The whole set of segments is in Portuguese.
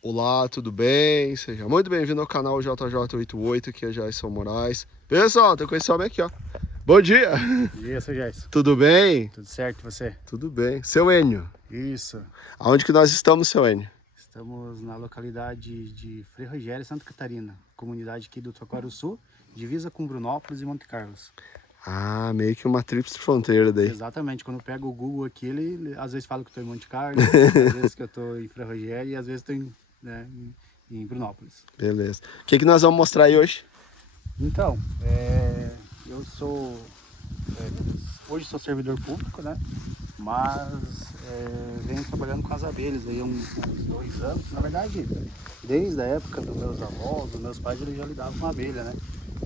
Olá, tudo bem? Seja muito bem-vindo ao canal JJ88, aqui é Jason Moraes. Pessoal, tô com esse homem aqui, ó. Bom dia! Bom dia, seu Jason. Tudo bem? Tudo certo, e você? Tudo bem. Seu Enio, Isso. aonde que nós estamos, seu Enio? Estamos na localidade de Frei Rogério, Santa Catarina, comunidade aqui do Taquarussu, divisa com Brunópolis e Monte Carlos. Ah, meio que uma tríplice fronteira daí. Exatamente, quando eu pego o Google aqui, ele às vezes fala que eu estou em Monte Carlos, às vezes que eu estou em Frei Rogério e às vezes estou em Brunópolis. Beleza. O que nós vamos mostrar aí hoje? Então, eu sou, hoje sou servidor público, né? Mas venho trabalhando com as abelhas aí há uns 2 anos. Na verdade, desde a época dos meus avós, dos meus pais, eles já lidavam com abelha, né?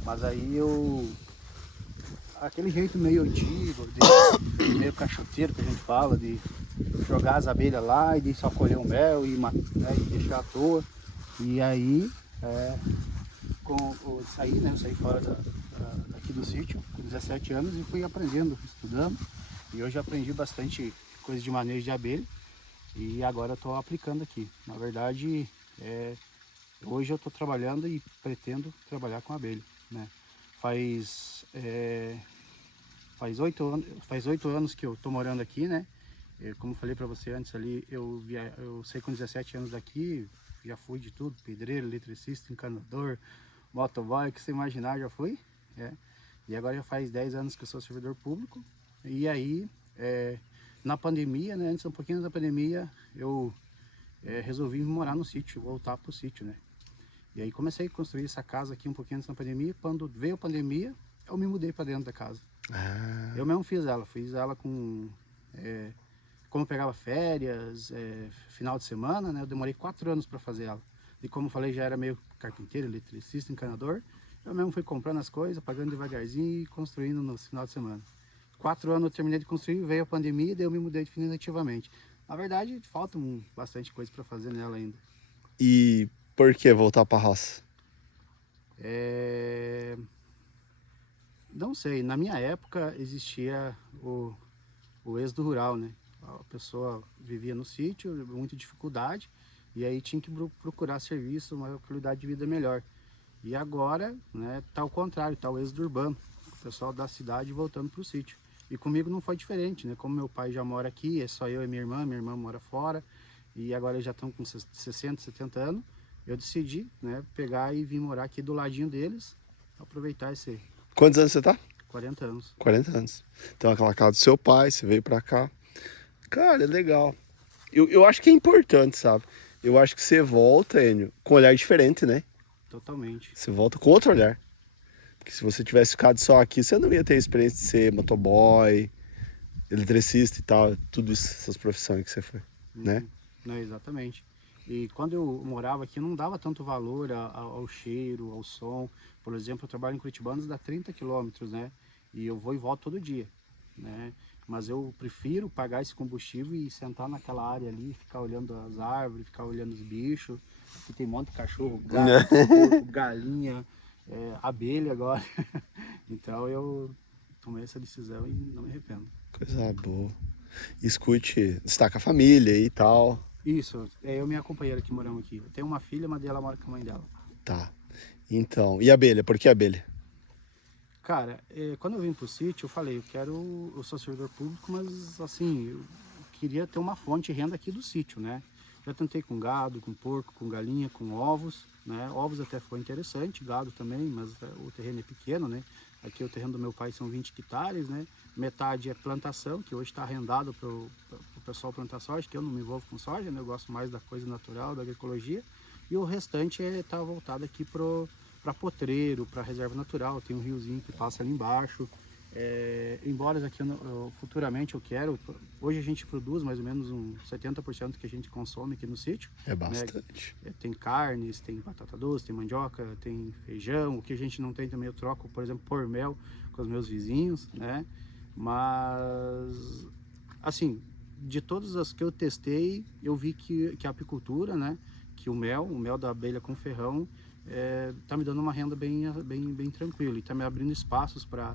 Mas aí aquele jeito meio antigo, meio cachoteiro que a gente fala, de jogar as abelhas lá e de só colher o mel e deixar à toa. E aí, eu saí fora daqui do sítio com 17 anos e fui aprendendo, estudando. E hoje aprendi bastante coisa de manejo de abelha e agora estou aplicando aqui. Na verdade, hoje eu estou trabalhando e pretendo trabalhar com abelha, né? Faz 8 anos que eu estou morando aqui, né? Como eu falei para você antes ali, eu saí com 17 anos daqui, já fui de tudo, pedreiro, eletricista, encanador, motoboy, o que você imaginar já fui. E agora já faz 10 anos que eu sou servidor público. E aí, na pandemia, né, antes um pouquinho da pandemia, eu resolvi morar no sítio, voltar para o sítio, né? E aí comecei a construir essa casa aqui um pouquinho antes da pandemia. Quando veio a pandemia, eu me mudei para dentro da casa. Ah, Eu mesmo fiz ela com... como eu pegava férias, final de semana, né? Eu demorei 4 anos para fazer ela. E como eu falei, já era meio carpinteiro, eletricista, encanador. Eu mesmo fui comprando as coisas, pagando devagarzinho e construindo no final de semana. 4 anos eu terminei de construir, veio a pandemia e daí eu me mudei definitivamente. Na verdade, falta bastante coisa para fazer nela ainda. e por que voltar pra roça? É... Não sei, na minha época existia o êxodo rural, né? A pessoa vivia no sítio, muita dificuldade, e aí tinha que procurar serviço, uma qualidade de vida melhor. E agora, né, tá ao contrário, tá o êxodo urbano, o pessoal da cidade voltando para o sítio. E comigo não foi diferente, né? Como meu pai já mora aqui, é só eu e minha irmã mora fora, e agora eles já estão com 60, 70 anos, eu decidi, né, pegar e vir morar aqui do ladinho deles, aproveitar esse Quantos anos você tá? 40 anos. 40 anos. Então, aquela casa do seu pai, você veio pra cá. Cara, é legal. Eu acho que é importante, sabe? Eu acho que você volta, Enio, com um olhar diferente, né? Totalmente. Você volta com outro olhar. Porque se você tivesse ficado só aqui, você não ia ter a experiência de ser motoboy, eletricista e tal, tudo isso, essas profissões que você foi, né? Não, exatamente. E quando eu morava aqui, eu não dava tanto valor ao cheiro, ao som. Por exemplo, eu trabalho em Curitibanos, dá 30 quilômetros, né? E eu vou e volto todo dia, né? Mas eu prefiro pagar esse combustível e sentar naquela área ali, ficar olhando as árvores, ficar olhando os bichos. Aqui tem um monte de cachorro, gato, porco, galinha, abelha agora. Então eu tomei essa decisão e não me arrependo. Coisa boa. Escute, destaca a família e tal. Isso, é eu e minha companheira que moramos aqui. Eu tenho uma filha, mas ela mora com a mãe dela. Tá. Então, e abelha? Por que abelha? Cara, quando eu vim pro sítio, eu falei, eu sou servidor público, mas assim, eu queria ter uma fonte de renda aqui do sítio, né? Já tentei com gado, com porco, com galinha, com ovos, né? Ovos até foi interessante, gado também, mas o terreno é pequeno, né? Aqui o terreno do meu pai são 20 hectares, né? Metade é plantação, que hoje está arrendado para o pessoal plantar soja, que eu não me envolvo com soja, né? Eu gosto mais da coisa natural, da agroecologia. E o restante tá voltado aqui para potreiro, para reserva natural. Tem um riozinho que passa ali embaixo. Embora aqui futuramente eu quero, hoje a gente produz mais ou menos um 70% do que a gente consome aqui no sítio. É Né? bastante. Tem carnes, tem batata doce, tem mandioca, tem feijão. O que a gente não tem também eu troco, por exemplo, por mel com os meus vizinhos, né? Mas, assim, de todas as que eu testei, eu vi que a apicultura, né? Que o mel da abelha com ferrão, tá me dando uma renda bem tranquila e tá me abrindo espaços para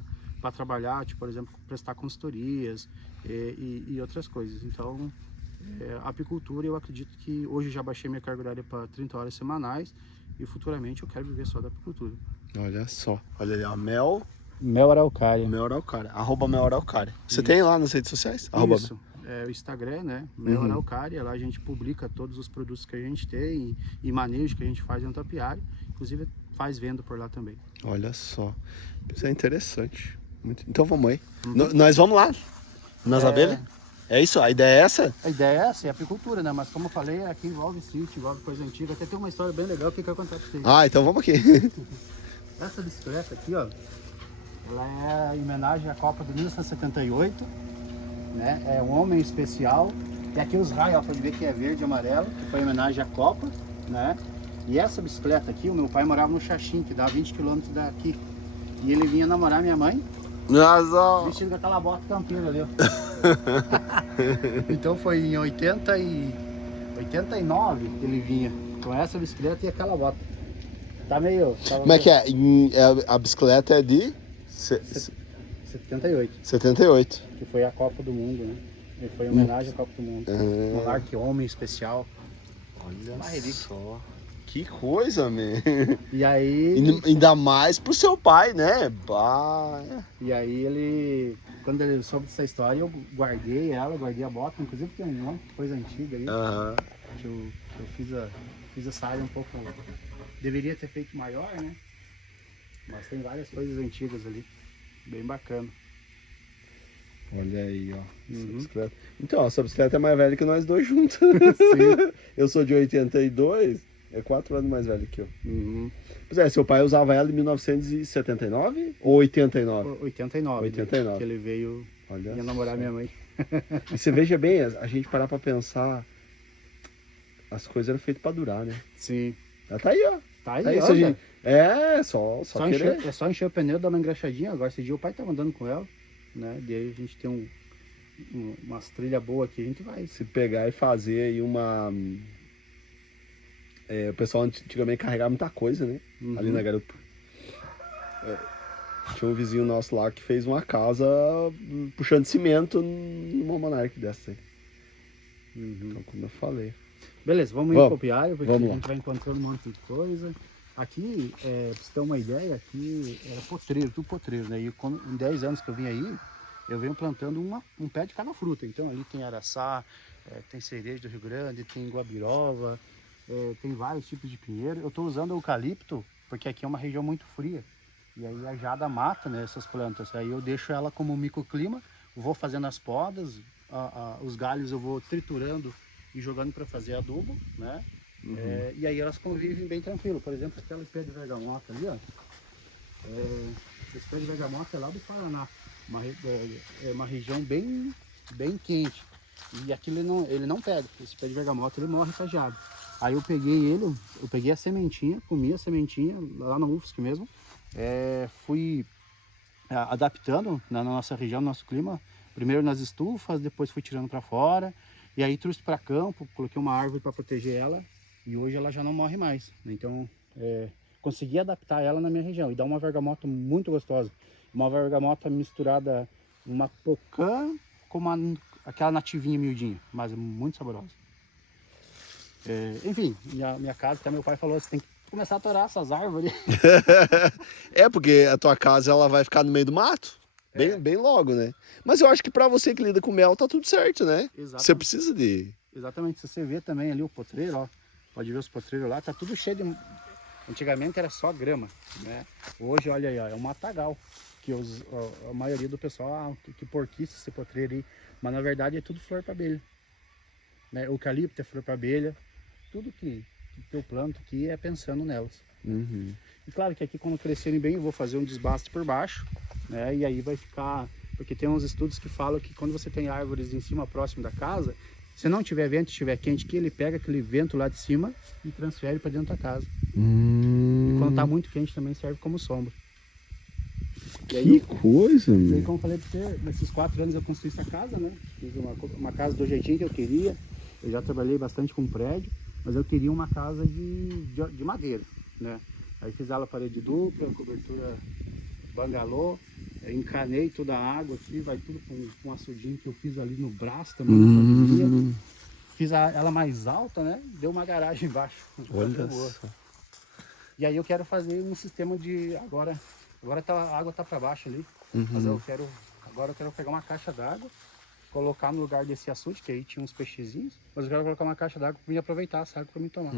trabalhar, tipo, por exemplo, prestar consultorias e outras coisas. Então, Apicultura, eu acredito que hoje já baixei minha carga horária para 30 horas semanais e futuramente eu quero viver só da apicultura. Olha só. Olha ali, ó. Mel Araucária. Mel Araucária. Arroba Mel Araucária. Você Isso. tem lá nas redes sociais? Arroba Isso, o Instagram, né? Mel Araucária, lá a gente publica todos os produtos que a gente tem e manejo que a gente faz dentro da apiária, inclusive faz venda por lá também. Olha só. Isso é interessante. Então vamos aí. Nós vamos lá. Nas abelhas? É isso? A ideia é essa? A ideia é essa, é apicultura, né? Mas como eu falei, aqui envolve sítio, envolve coisa antiga. Até tem uma história bem legal que acontece com vocês. Então vamos aqui. Essa bicicleta aqui, ó, ela é em homenagem à Copa de 1978, né? É um homem especial. E aqui os raios, pode ver que é verde e amarelo, que foi em homenagem à Copa, né? E essa bicicleta aqui, o meu pai morava no Xaxim, que dá 20 km daqui. E ele vinha namorar minha mãe, vestido com aquela bota campeira ali, ó. Então foi em 89 que ele vinha com essa bicicleta e aquela bota. Tá meio... Como é que é? A bicicleta é de 78, 78. que foi a Copa do Mundo, né? Ele foi em homenagem à Copa do Mundo. Monarque homem especial. Olha só. Que coisa, man. E aí... Ainda mais pro seu pai, né? E aí ele... Quando ele soube dessa história, eu guardei ela, guardei a bota. Inclusive tem um monte de coisa antiga aí. Que eu fiz essa área um pouco... Deveria ter feito maior, né? Mas tem várias coisas antigas ali. Bem bacana. Olha aí, ó. Essa bicicleta. Então, essa bicicleta é mais velha que nós dois juntos. Sim. Eu sou de 82, é 4 anos mais velho que eu. Pois é, seu pai usava ela em 1979 ou 89? 89. 89. Que ele veio ia namorar minha mãe. E você veja bem, a gente parar pra pensar, as coisas eram feitas pra durar, né? Sim. Ela tá aí, ó. Tá aí, Tá aí, ó. gente... só querer. É só encher o pneu, dar uma engraxadinha. Agora esse dia o pai tava andando com ela, né? Daí a gente tem umas trilhas boas aqui, a gente vai. Se pegar e fazer aí uma... o pessoal antigamente carregava muita coisa, né? Ali na garupa. Tinha um vizinho nosso lá que fez uma casa puxando cimento numa Monark dessa aí. Então, como eu falei. Beleza, vamos ir pro apiário, porque a Vamos lá. gente vai encontrando um monte de coisa. Aqui, pra você ter uma ideia, aqui é potreiro, tudo potreiro, né? E em 10 anos que eu vim aí, eu venho plantando um pé de cada fruta. Então ali tem araçá, tem cereja do Rio Grande, tem guabiroba, tem vários tipos de pinheiro. Eu estou usando eucalipto, porque aqui é uma região muito fria. E aí a geada mata, né, essas plantas. Aí eu deixo ela como microclima, vou fazendo as podas, os galhos eu vou triturando e jogando para fazer adubo, né? E aí elas convivem bem tranquilo. Por exemplo, aquele pé de bergamota ali, ó. Esse pé de bergamota é lá do Paraná. É uma região bem quente. E aquilo ele não pega. Esse pé de bergamota ele morre cadeado. Aí eu peguei a sementinha, comi a sementinha lá no UFSC mesmo. Fui adaptando na nossa região, no nosso clima. Primeiro nas estufas, depois fui tirando para fora. E aí trouxe para campo, coloquei uma árvore para proteger ela. E hoje ela já não morre mais. Então, consegui adaptar ela na minha região. E dá uma bergamota muito gostosa. Uma bergamota misturada, uma pocã com aquela nativinha miudinha. Mas muito saborosa. Enfim, minha casa, até meu pai falou, você tem que começar a torar essas árvores. Porque a tua casa ela vai ficar no meio do mato. Bem logo, né? Mas eu acho que pra você que lida com mel, tá tudo certo, né? Exatamente. Você precisa de... Exatamente. Se você vê também ali o potreiro, ó. Pode ver os potreiros lá, tá tudo cheio de... Antigamente era só grama, né? Hoje, olha aí, ó, é um matagal. Que a maioria do pessoal, que porquice esse potreiro aí. Mas na verdade é tudo flor para abelha. Né? Eucalipto é flor para abelha. Tudo que eu planto aqui é pensando nelas. E claro que aqui quando crescerem bem eu vou fazer um desbaste por baixo, né? E aí vai ficar... Porque tem uns estudos que falam que quando você tem árvores em cima próximo da casa, se não tiver vento, estiver quente, que ele pega aquele vento lá de cima e transfere para dentro da casa. E quando tá muito quente também serve como sombra. Que coisa, E aí, meu. como eu falei para você, nesses 4 anos eu construí essa casa, né? Fiz uma casa do jeitinho que eu queria. Eu já trabalhei bastante com prédio, mas eu queria uma casa de madeira, né? Aí fiz ela parede dupla, cobertura bangalô, encanei toda a água aqui, vai tudo com um açudinho que eu fiz ali no braço também, na bateria. fiz ela mais alta, né? Deu uma garagem embaixo. Olha Boa. só. E aí eu quero fazer um sistema de... Agora a água tá para baixo ali. Mas agora eu quero pegar uma caixa d'água, colocar no lugar desse açude, que aí tinha uns peixezinhos. Mas eu quero colocar uma caixa d'água para mim aproveitar essa água para mim tomar.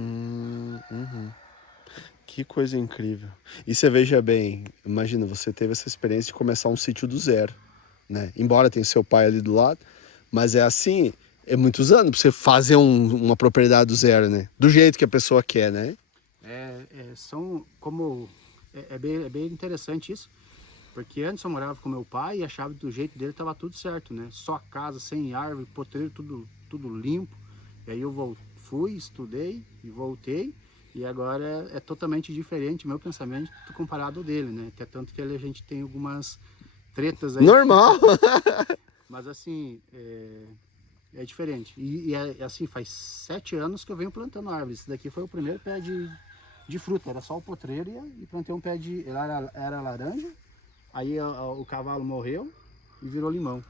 Que coisa incrível. E você veja bem, imagina, você teve essa experiência de começar um sítio do zero, né? Embora tenha seu pai ali do lado, mas é assim, é muitos anos pra você fazer uma propriedade do zero, né? Do jeito que a pessoa quer, né? São como... É bem interessante isso, porque antes eu morava com meu pai e achava que do jeito dele estava tudo certo, né? Só casa, sem árvore, potreiro, tudo limpo. E aí eu fui, estudei e voltei. E agora é totalmente diferente o meu pensamento comparado ao dele, né? Até tanto que a gente tem algumas tretas aí. Normal! Mas assim, é diferente. E assim, faz 7 anos que eu venho plantando árvores. Esse daqui foi o primeiro pé de fruta. Era só o potreiro e plantei um pé de... Era laranja. Aí o cavalo morreu e virou limão.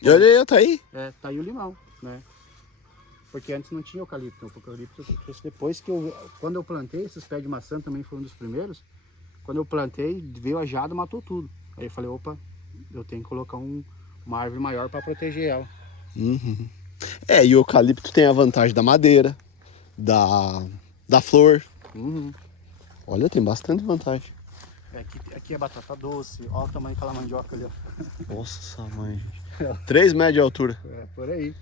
E olha aí, tá aí. Tá aí o limão, né? Porque antes não tinha eucalipto. O eucalipto eu trouxe depois que quando eu plantei, esses pés de maçã também foram um dos primeiros. Quando eu plantei, veio a geada e matou tudo. Aí eu falei, opa, eu tenho que colocar uma árvore maior para proteger ela. E o eucalipto tem a vantagem da madeira, da flor. Olha, tem bastante vantagem. Aqui é batata doce, olha o tamanho daquela mandioca ali, ó. Nossa, mãe, gente. 3 metros de altura. Por aí.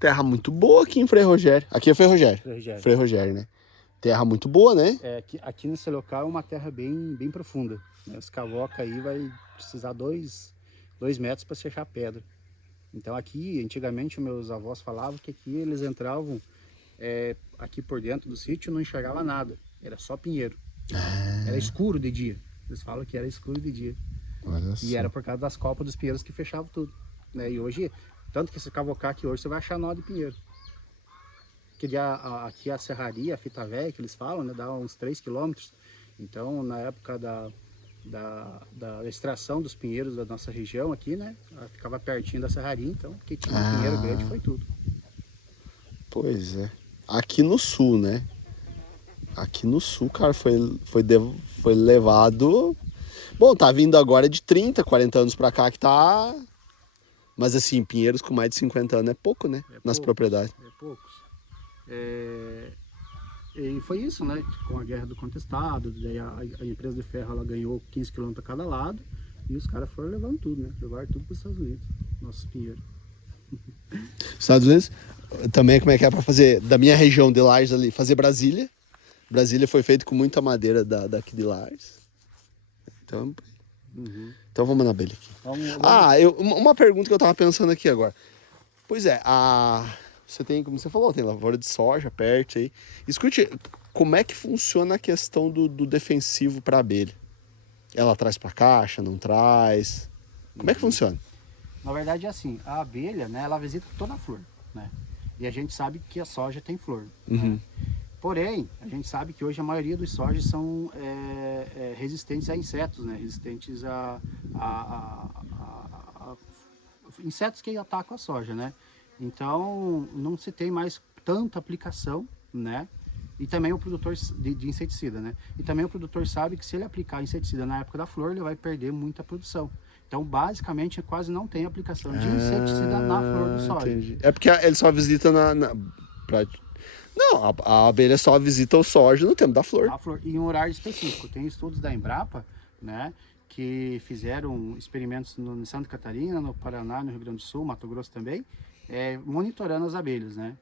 Terra muito boa aqui em Frei Rogério. Aqui é Frei Rogério. Frei Rogério, né? Terra muito boa, né? Aqui nesse local é uma terra bem profunda, né? Esse cavoca aí vai precisar 2 metros para fechar a pedra. Então aqui, antigamente, meus avós falavam que aqui eles entravam aqui por dentro do sítio, não enxergava nada. Era só pinheiro. Era escuro de dia. Eles falam que era escuro de dia. Olha E era por causa das copas dos pinheiros que fechavam tudo, né? E hoje, tanto que esse cavocar aqui hoje, você vai achar nó de pinheiro. Porque aqui a serraria, a fita velha que eles falam, né, dá uns 3 quilômetros. Então, na época da extração dos pinheiros da nossa região aqui, né, ela ficava pertinho da serraria, então, que tinha um pinheiro grande, foi tudo. Pois é. Aqui no sul, né? Aqui no sul, cara, foi levado... Bom, tá vindo agora de 30, 40 anos pra cá que tá... Mas assim, pinheiros com mais de 50 anos é pouco, né? Nas propriedades. Poucos. E foi isso, né? Com a guerra do contestado, daí a empresa de ferro ela ganhou 15 km a cada lado e os caras foram levando tudo, né? Levaram tudo para os Estados Unidos, nossos pinheiros. Estados Unidos, também como é que é para fazer, da minha região de Lages ali, fazer Brasília. Brasília foi feito com muita madeira daqui de Lages. Então vamos na abelha aqui. Uma pergunta que eu tava pensando aqui agora. Pois é, você tem, como você falou, tem lavoura de soja perto aí. Escute, como é que funciona a questão do defensivo para abelha? Ela traz para caixa, não traz? Como é que funciona? Na verdade é assim, a abelha, né, ela visita toda a flor, né? E a gente sabe que a soja tem flor. Né? Porém, a gente sabe que hoje a maioria dos sojas são resistentes a insetos, né? Resistentes a insetos que atacam a soja, né? Então, não se tem mais tanta aplicação, né? E também o produtor de inseticida, né? E também o produtor sabe que se ele aplicar inseticida na época da flor, ele vai perder muita produção. Então, basicamente, quase não tem aplicação de inseticida na flor do soja. Entendi. É porque ele só visita Não, a abelha só visita o soja no tempo da flor. A flor, em um horário específico. Tem estudos da Embrapa, né? Que fizeram experimentos em Santa Catarina, no Paraná, no Rio Grande do Sul, Mato Grosso também, monitorando as abelhas, né?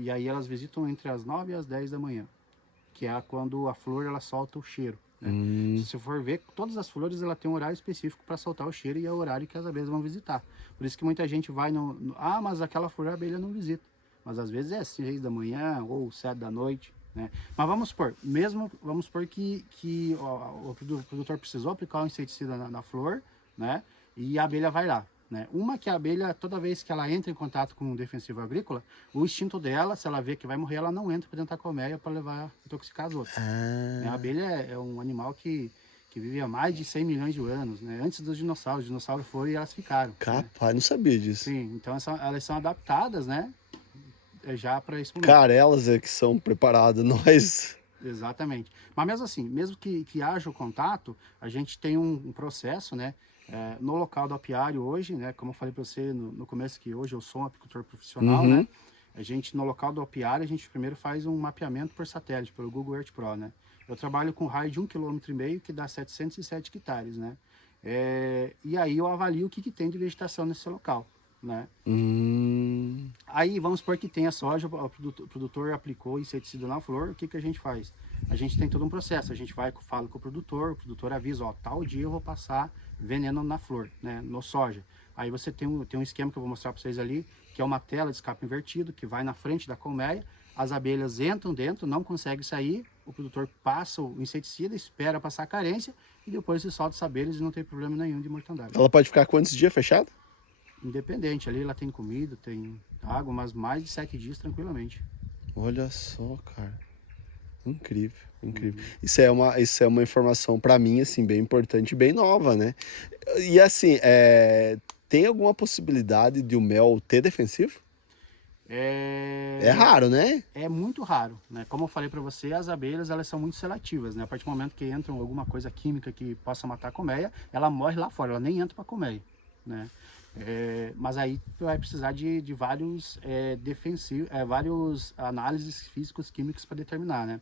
E aí elas visitam entre as 9 e as 10 da manhã, que é quando a flor ela solta o cheiro. Né? Se você for ver, todas as flores ela tem um horário específico para soltar o cheiro e é o horário que as abelhas vão visitar. Por isso que muita gente vai mas aquela flor a abelha não visita. Mas às vezes é 6 da manhã ou 7 da noite. Né? Mas vamos supor que o produtor precisou aplicar um inseticida na flor, né? E a abelha vai lá. Né? Uma que a abelha, toda vez que ela entra em contato com um defensivo agrícola, o instinto dela, se ela vê que vai morrer, ela não entra para dentro da colmeia para levar intoxicar as outras. A abelha é um animal que que vivem há mais de 100 milhões de anos, né? Antes dos dinossauros. Os dinossauros foram e elas ficaram. Né? Capaz, não sabia disso. Sim, então elas são adaptadas, né? Já para esse momento. Cara, elas é que são preparadas, nós... Exatamente. Mas mesmo assim, mesmo que haja o contato, a gente tem um processo, né? No local do apiário hoje, né? Como eu falei para você no começo, que hoje eu sou um apicultor profissional, né? A gente, no local do apiário, a gente primeiro faz um mapeamento por satélite, pelo Google Earth Pro, né? Eu trabalho com raio de 1,5 km, que dá 707 hectares, né? E aí eu avalio o que tem de vegetação nesse local, né? Aí vamos supor que tem a soja, o produtor aplicou inseticida na flor, o que a gente faz? A gente tem todo um processo, a gente fala com o produtor avisa, ó, tal dia eu vou passar veneno na flor, né, no soja. Aí você tem um esquema que eu vou mostrar para vocês ali, que é uma tela de escape invertido, que vai na frente da colmeia, as abelhas entram dentro, não conseguem sair, o produtor passa o inseticida, espera passar a carência, e depois se solta as abelhas e não tem problema nenhum de mortandade. Ela pode ficar quantos dias fechada? Independente, ali ela tem comida, tem água, mas mais de 7 dias tranquilamente. Olha só, cara. Incrível, incrível. Isso é uma informação para mim, assim, bem importante e bem nova, né? E assim, tem alguma possibilidade de o mel ter defensivo? É raro, né? É muito raro, né? Como eu falei para você, as abelhas elas são muito seletivas, né? A partir do momento que entram alguma coisa química que possa matar a colmeia, ela morre lá fora, ela nem entra para a colmeia, né? Mas aí vai precisar de vários vários análises físicos químicos para determinar, né?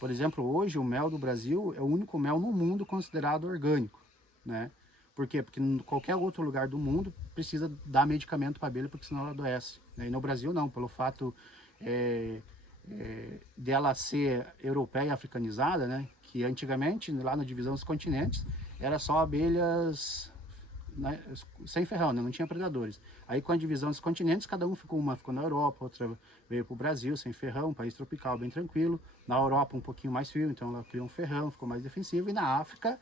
Por exemplo, hoje o mel do Brasil é o único mel no mundo considerado orgânico, né? Por quê? Porque em qualquer outro lugar do mundo precisa dar medicamento para a abelha, porque senão ela adoece, né? E no Brasil não, pelo fato dela ser europeia e africanizada, né? Que antigamente, lá na divisão dos continentes, era só abelhas, né, sem ferrão, né? Não tinha predadores. Aí com a divisão dos continentes, uma ficou na Europa, outra veio para o Brasil, sem ferrão, um país tropical, bem tranquilo. Na Europa um pouquinho mais frio, então ela criou um ferrão, ficou mais defensiva. E na África,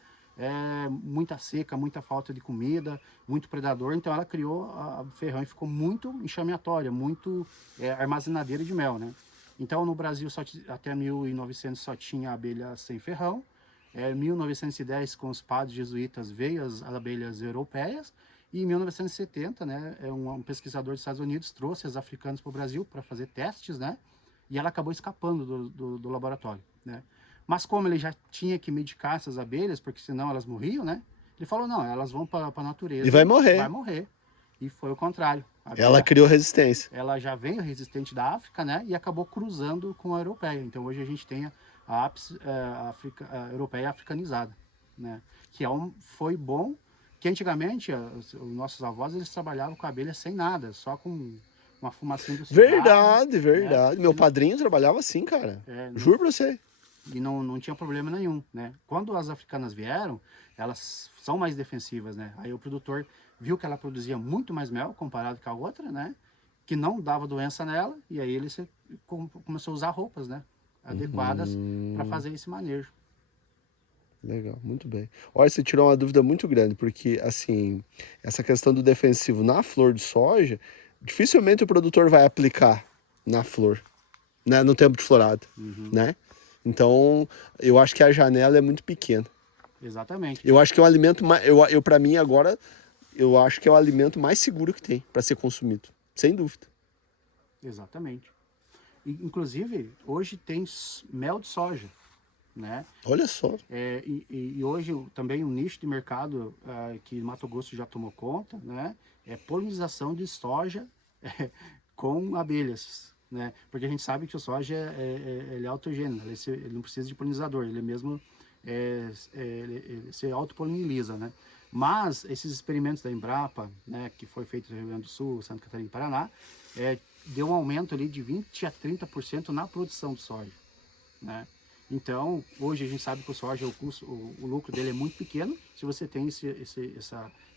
muita seca, muita falta de comida, muito predador, então ela criou a ferrão e ficou muito enxameatória, muito armazenadeira de mel, né? Então no Brasil até 1900 só tinha abelha sem ferrão. Em 1910, com os padres jesuítas, veio as abelhas europeias, e em 1970, né, um pesquisador dos Estados Unidos trouxe as africanas para o Brasil para fazer testes, né, e ela acabou escapando do laboratório, né. Mas como ele já tinha que medicar essas abelhas, porque senão elas morriam, né, ele falou, não, elas vão para a natureza e vai morrer. Vai morrer. E foi o contrário. Ela criou resistência. Ela já veio resistente da África, né, e acabou cruzando com a europeia. Então hoje a gente tem a europeia africanizada, né? Que foi bom, que antigamente os nossos avós eles trabalhavam com a abelha sem nada, só com uma fumacinha do cigarro. Verdade, verdade. Né? Meu padrinho trabalhava assim, cara. Juro pra você. E não tinha problema nenhum, né? Quando as africanas vieram, elas são mais defensivas, né? Aí o produtor viu que ela produzia muito mais mel comparado com a outra, né? Que não dava doença nela, e aí ele começou a usar roupas, né? Adequadas para fazer esse manejo. Legal, muito bem. Olha, você tirou uma dúvida muito grande, porque, assim, essa questão do defensivo na flor de soja, dificilmente o produtor vai aplicar na flor, né, no tempo de florada, né? Então, eu acho que a janela é muito pequena. Exatamente. Eu acho que é um alimento, para mim agora, eu acho que é o alimento mais seguro que tem para ser consumido, sem dúvida. Exatamente. Inclusive, hoje tem mel de soja, né? Olha só. E hoje também um nicho de mercado que Mato Grosso já tomou conta, né? É polinização de soja com abelhas, né? Porque a gente sabe que o soja ele é autogêneo, ele não precisa de polinizador, ele mesmo ele se autopoliniza, né? Mas esses experimentos da Embrapa, né, que foi feito no Rio Grande do Sul, Santa Catarina e Paraná, deu um aumento ali de 20% a 30% na produção de soja, né? Então, hoje a gente sabe que o soja, o lucro dele é muito pequeno, se você tem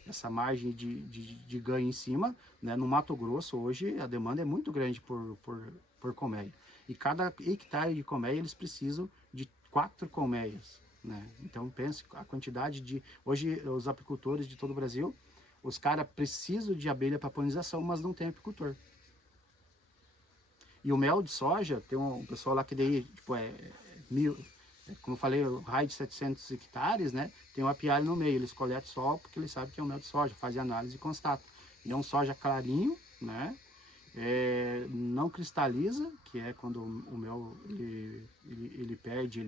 essa margem de ganho em cima, né? No Mato Grosso, hoje, a demanda é muito grande por colmeia. E cada hectare de colmeia, eles precisam de 4 colmeias, né? Então, pense a quantidade de... Hoje, os apicultores de todo o Brasil, os caras precisam de abelha para polinização, mas não tem apicultor. E o mel de soja, tem um pessoal lá que daí, tipo, Como eu falei, o raio de 700 hectares, né? Tem o apiário no meio, eles coletam só porque eles sabem que é o mel de soja, fazem análise e constatam. E é um soja clarinho, né? Não cristaliza, que é quando o mel ele perde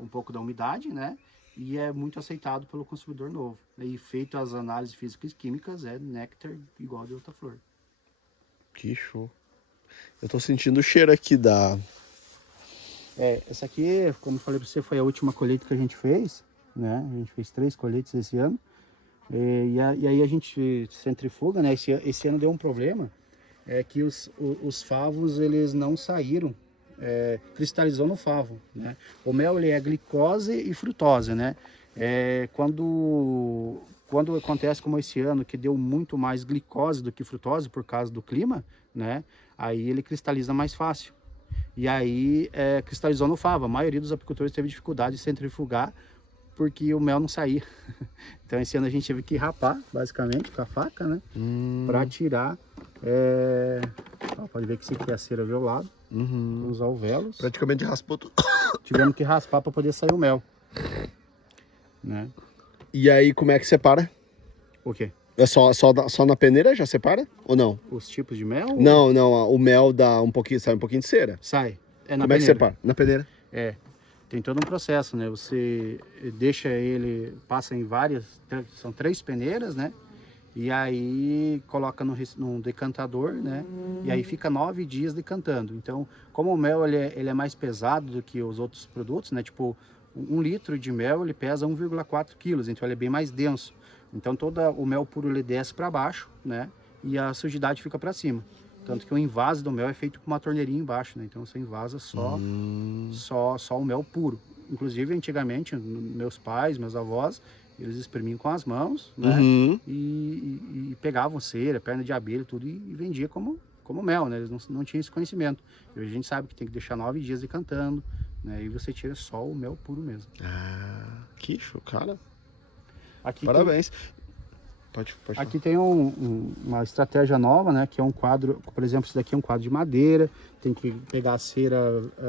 um pouco da umidade, né? E é muito aceitado pelo consumidor novo. E feito as análises físicas e químicas, é néctar igual de outra flor. Que show. Eu tô sentindo o cheiro aqui da... Essa aqui, como eu falei para você, foi a última colheita que a gente fez, né? A gente fez 3 colheitas esse ano. E aí a gente centrifuga, né? Esse ano deu um problema, que os favos, eles não saíram, cristalizou no favo, né? O mel, ele é glicose e frutose, né? Quando acontece como esse ano, que deu muito mais glicose do que frutose por causa do clima, né? Aí ele cristaliza mais fácil. E aí cristalizou no favo. A maioria dos apicultores teve dificuldade de centrifugar porque o mel não saía. Então esse ano a gente teve que rapar, basicamente, com a faca, né? Para tirar. Pode ver que esse aqui é a cera violada. Os alvéolos. Praticamente raspou tudo. Tivemos que raspar para poder sair o mel. Né? E aí, como é que separa? O quê? É só na peneira já separa? Ou não? Os tipos de mel? Não, o mel dá um pouquinho, sai um pouquinho de cera. Sai. Como Na é que peneira. separa? Na peneira. Tem todo um processo, né? Você deixa ele, passa em são 3 peneiras, né? E aí coloca num decantador, né? E aí fica 9 dias decantando. Então, como o mel ele é mais pesado do que os outros produtos, né? Tipo, 1 litro de mel ele pesa 1,4 quilos, então ele é bem mais denso. Então todo o mel puro ele desce para baixo, né? E a sujidade fica para cima. Tanto que o invase do mel é feito com uma torneirinha embaixo, né? Então você invasa só o mel puro. Inclusive, antigamente, meus pais, meus avós, eles exprimiam com as mãos, né? E pegavam cera, perna de abelha, tudo, e vendia como mel, né? Eles não tinham esse conhecimento. E hoje a gente sabe que tem que deixar 9 dias decantando, né? E você tira só o mel puro mesmo. Que show, cara. Aqui parabéns. Pode aqui tem uma estratégia nova, né? Que é um quadro, por exemplo, esse daqui é um quadro de madeira. Tem que pegar a cera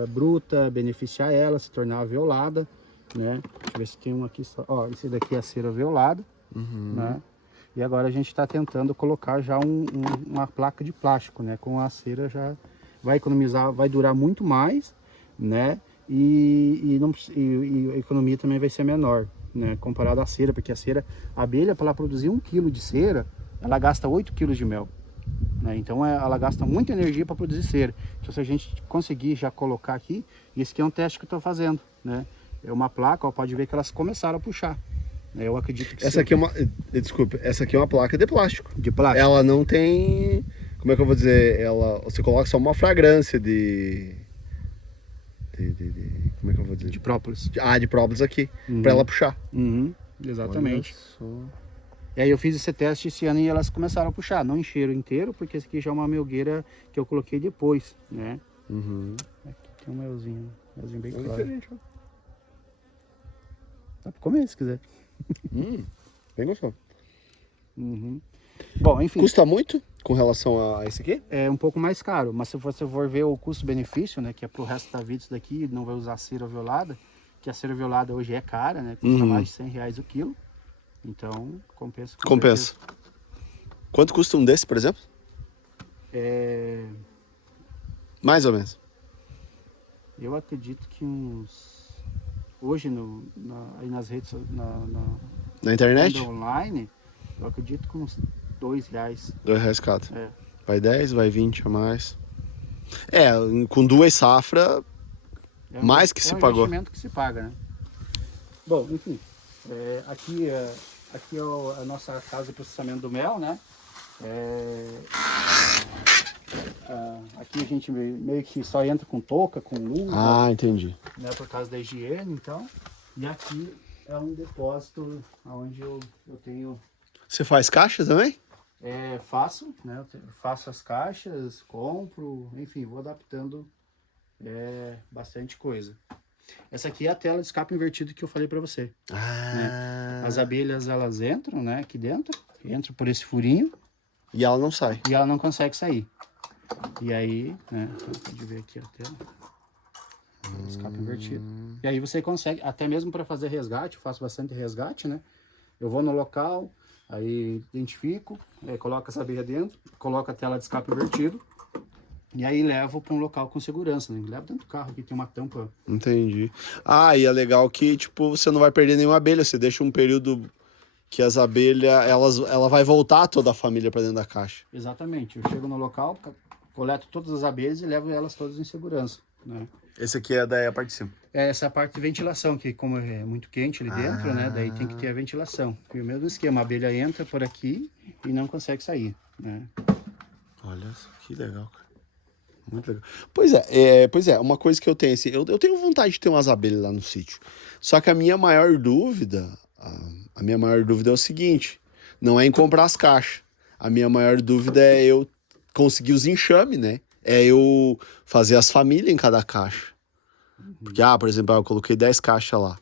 bruta, beneficiar ela, se tornar violada, né? Deixa eu ver se tem um aqui só. Ó, esse daqui é a cera violada, né? E agora a gente está tentando colocar já uma placa de plástico, né? Com a cera já vai economizar, vai durar muito mais, né? E a economia também vai ser menor, né? Comparado à cera, porque a abelha, para ela produzir 1 quilo de cera, ela gasta 8 quilos de mel, né? Então ela gasta muita energia para produzir cera. Então se a gente conseguir já colocar aqui, esse aqui é um teste que eu estou fazendo, né? É uma placa, ó, pode ver que elas começaram a puxar. Eu acredito que essa aqui é uma... Desculpa, essa aqui é uma placa de plástico. De plástico. Ela não tem... Como é que eu vou dizer? Você coloca só uma fragrância de... Como é que eu vou dizer? De própolis. De própolis aqui, para ela puxar. Exatamente. E aí eu fiz esse teste esse ano e elas começaram a puxar. Não encheram inteiro, porque esse aqui já é uma melgueira que eu coloquei depois, né? Aqui tem um melzinho bem claro. Diferente, ó. Dá pra comer se quiser. Bem gostoso. Bom, enfim. Custa muito com relação a esse aqui? É um pouco mais caro, mas se você for ver o custo-benefício, né, que é pro resto da vida isso daqui, não vai usar cera violada, que a cera violada hoje é cara, né, custa mais de R$100 o quilo, então compensa. Compensa. Quanto custa um desse, por exemplo? Mais ou menos. Eu acredito que hoje aí nas redes, na internet? Online, eu acredito que uns R$2. R$2 cada. Vai 10, vai 20 a mais. Com 2 safras, mais que se pagou. É um investimento que se paga, né? Bom, enfim, aqui é a nossa casa de processamento do mel, né? Aqui a gente meio que só entra com touca, com luva. Entendi. Né, por causa da higiene, então. E aqui é um depósito onde eu tenho... Você faz caixa também? Faço, né? Faço as caixas, compro, enfim, vou adaptando bastante coisa. Essa aqui é a tela de escape invertido que eu falei para você. Né? As abelhas, elas entram, né, aqui dentro, entram por esse furinho. E ela não sai. E ela não consegue sair. E aí, né, pode ver aqui a tela. Escape invertido. E aí você consegue, até mesmo para fazer resgate, eu faço bastante resgate, né? Eu vou no local, aí identifico, coloco essa abelha dentro, coloco a tela de escape invertido, e aí levo para um local com segurança, né? Levo dentro do carro, que tem uma tampa. Entendi. Ah, e é legal que, tipo, você não vai perder nenhuma abelha, você deixa um período que as abelhas, ela vai voltar toda a família para dentro da caixa. Exatamente. Eu chego no local, coleto todas as abelhas e levo elas todas em segurança, né? Esse aqui é daí a parte de cima. É essa parte de ventilação, que como é muito quente ali dentro, né? Daí tem que ter a ventilação. E o mesmo esquema, a abelha entra por aqui e não consegue sair, né? Olha só, que legal, cara. Muito legal. Pois é, uma coisa que eu tenho, assim, eu tenho vontade de ter umas abelhas lá no sítio. Só que a minha maior dúvida, a minha maior dúvida é o seguinte, não é em comprar as caixas. A minha maior dúvida é eu conseguir os enxames, né? É eu fazer as famílias em cada caixa. Porque, por exemplo, eu coloquei 10 caixas lá.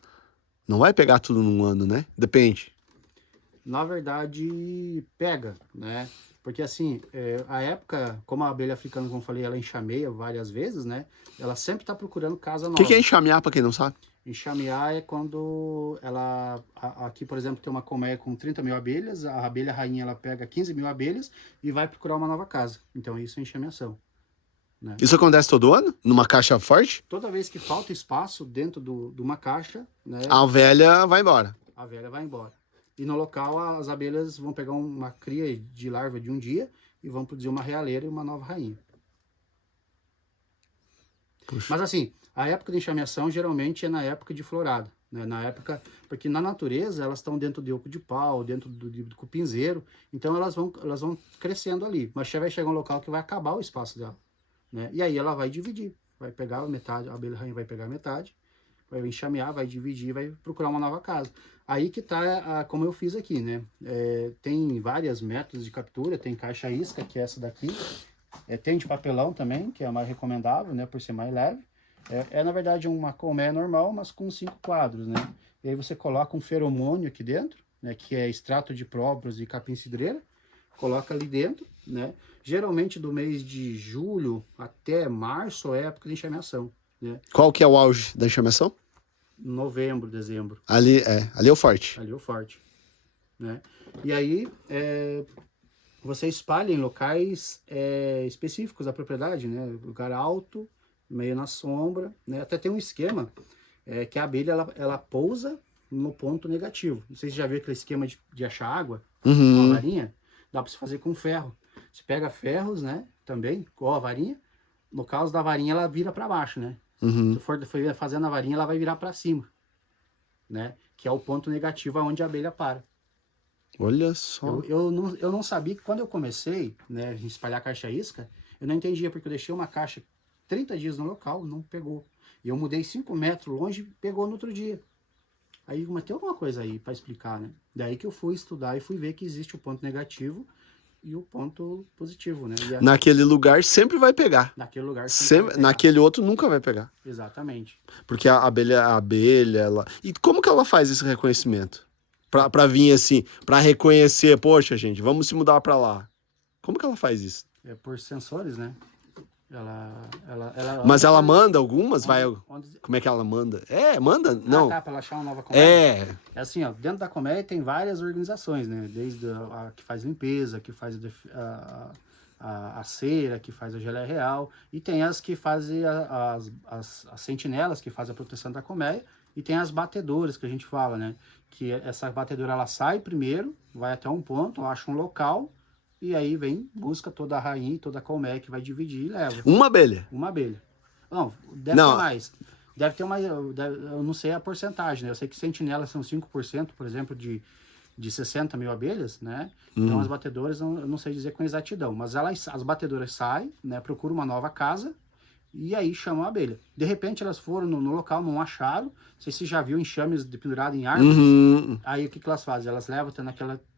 Não vai pegar tudo num ano, né? Depende. Na verdade, pega, né? Porque assim, a época, como a abelha africana, como eu falei, ela enxameia várias vezes, né? Ela sempre tá procurando casa O nova. que é enxamear, pra quem não sabe? Enxamear é quando ela, aqui por exemplo, tem uma colmeia com 30 mil abelhas, a abelha rainha ela pega 15 mil abelhas e vai procurar uma nova casa. Então isso é enxameação, né? Isso acontece todo ano? Numa caixa forte? Toda vez que falta espaço dentro de uma caixa, né, A velha vai embora. a velha vai embora. E no local as abelhas vão pegar uma cria de larva de um dia e vão produzir uma realeira e uma nova rainha. Puxa. Mas assim, a época de enxameação geralmente é na época de florada, né? Na época, porque na natureza elas estão dentro de oco de pau, dentro do cupinzeiro, então elas vão crescendo ali. Mas vai chegar um local que vai acabar o espaço dela, né? E aí ela vai dividir, vai pegar a metade, a abelha rainha vai pegar a metade, vai enxamear, vai dividir, vai procurar uma nova casa. Aí que tá, como eu fiz aqui, né? Tem vários métodos de captura, tem caixa isca, que é essa daqui. Tem de papelão também, que é a mais recomendável, né? Por ser mais leve. Na verdade uma colmeia normal, mas com 5 quadros, né? E aí você coloca um feromônio aqui dentro, né? Que é extrato de própolis e capim-cidreira. Coloca ali dentro, né? Geralmente do mês de julho até março é época de enxameação, né? Qual que é o auge da enxameação? Novembro, dezembro. Ali é o forte. Ali é o forte, né? E aí você espalha em locais específicos da propriedade, né? Lugar alto, meio na sombra, né? Até tem um esquema que a abelha ela pousa no ponto negativo. Não sei se você já viu aquele esquema de achar água com a varinha. Dá para você fazer com ferro. Você pega ferros, né? Também, igual a varinha. No caso da varinha, ela vira para baixo, né? Se for fazendo a varinha, ela vai virar para cima, né? Que é o ponto negativo onde a abelha para. Olha só. Eu não sabia que quando eu comecei, né, a espalhar caixa isca, eu não entendia, porque eu deixei uma caixa 30 dias no local, não pegou. E eu mudei 5 metros longe, pegou no outro dia. Aí, mas tem alguma coisa aí para explicar, né? Daí que eu fui estudar e fui ver que existe o ponto negativo e o ponto positivo, né? Naquele lugar sempre vai pegar. Naquele lugar sempre naquele outro nunca vai pegar. Exatamente. Porque a abelha, ela... E como que ela faz esse reconhecimento? Pra vir assim, pra reconhecer, poxa, gente, vamos se mudar pra lá. Como que ela faz isso? É por sensores, né? Mas ela manda algumas? Como é que ela manda? Manda? Não. Tá, pra ela achar uma nova colmeia. É assim, ó, dentro da colmeia tem várias organizações, né? Desde a que faz limpeza, que faz a cera, que faz a geleia real, e tem as que fazem as sentinelas, que fazem a proteção da colmeia, e tem as batedoras, que a gente fala, né? Que essa batedora, ela sai primeiro, vai até um ponto, acha um local, e aí vem, busca toda a rainha e toda a colmeia que vai dividir e leva. Uma abelha? Uma abelha. Não, deve ter mais. Deve ter mais, eu não sei a porcentagem, né? Eu sei que sentinelas são 5%, por exemplo, de 60 mil abelhas, né? Então as batedoras, eu não sei dizer com exatidão, mas as batedoras saem, né? Procuram uma nova casa e aí chamam a abelha. De repente elas foram no local, não acharam, não sei se já viu enxames pendurados em árvores, aí o que elas fazem? Elas levam até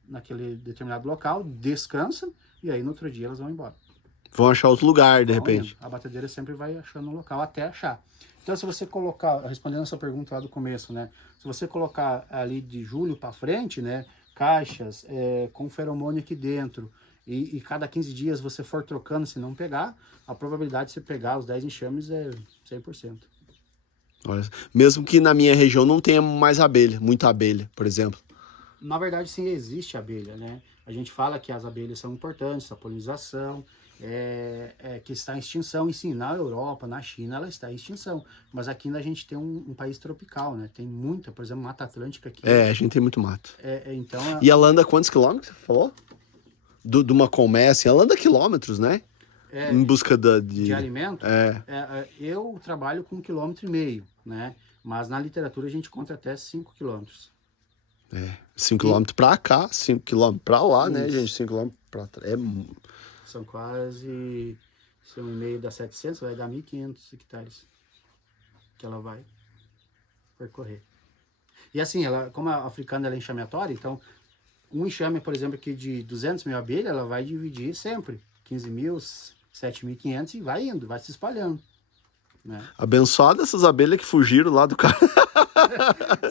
naquele determinado local, descansam e aí no outro dia elas vão embora. Vão achar outro lugar, de repente. A batedeira sempre vai achando um local até achar. Então, se você colocar, respondendo a sua pergunta lá do começo, né? Se você colocar ali de julho para frente, né? Caixas com feromônio aqui dentro e cada 15 dias você for trocando, se não pegar, a probabilidade de você pegar os 10 enxames é 100%. Olha, mesmo que na minha região não tenha mais abelha, muita abelha, por exemplo. Na verdade, sim, existe abelha, né? A gente fala que as abelhas são importantes, a polinização, que está em extinção, e sim, na Europa, na China, ela está em extinção. Mas aqui a gente tem um país tropical, né? Tem muita, por exemplo, Mata Atlântica aqui. É, a gente tem muito mato. Então... E ela anda quantos quilômetros, você falou? De uma colmeia, assim, ela anda quilômetros, né? Em busca de alimento, É. Eu trabalho com 1,5 km, né? Mas na literatura a gente conta até 5 quilômetros. 5 km pra cá, 5 km pra lá, Isso. né, gente? 5 km pra trás. São quase... Se 1,5 dá 700, vai dar 1.500 hectares que ela vai percorrer. E assim, ela, como a africana ela é enxameatória, então um enxame, por exemplo, aqui de 200 mil abelhas, ela vai dividir sempre 15 mil, 7.500 e vai indo, vai se espalhando. Né? Abençoada essas abelhas que fugiram lá do cara.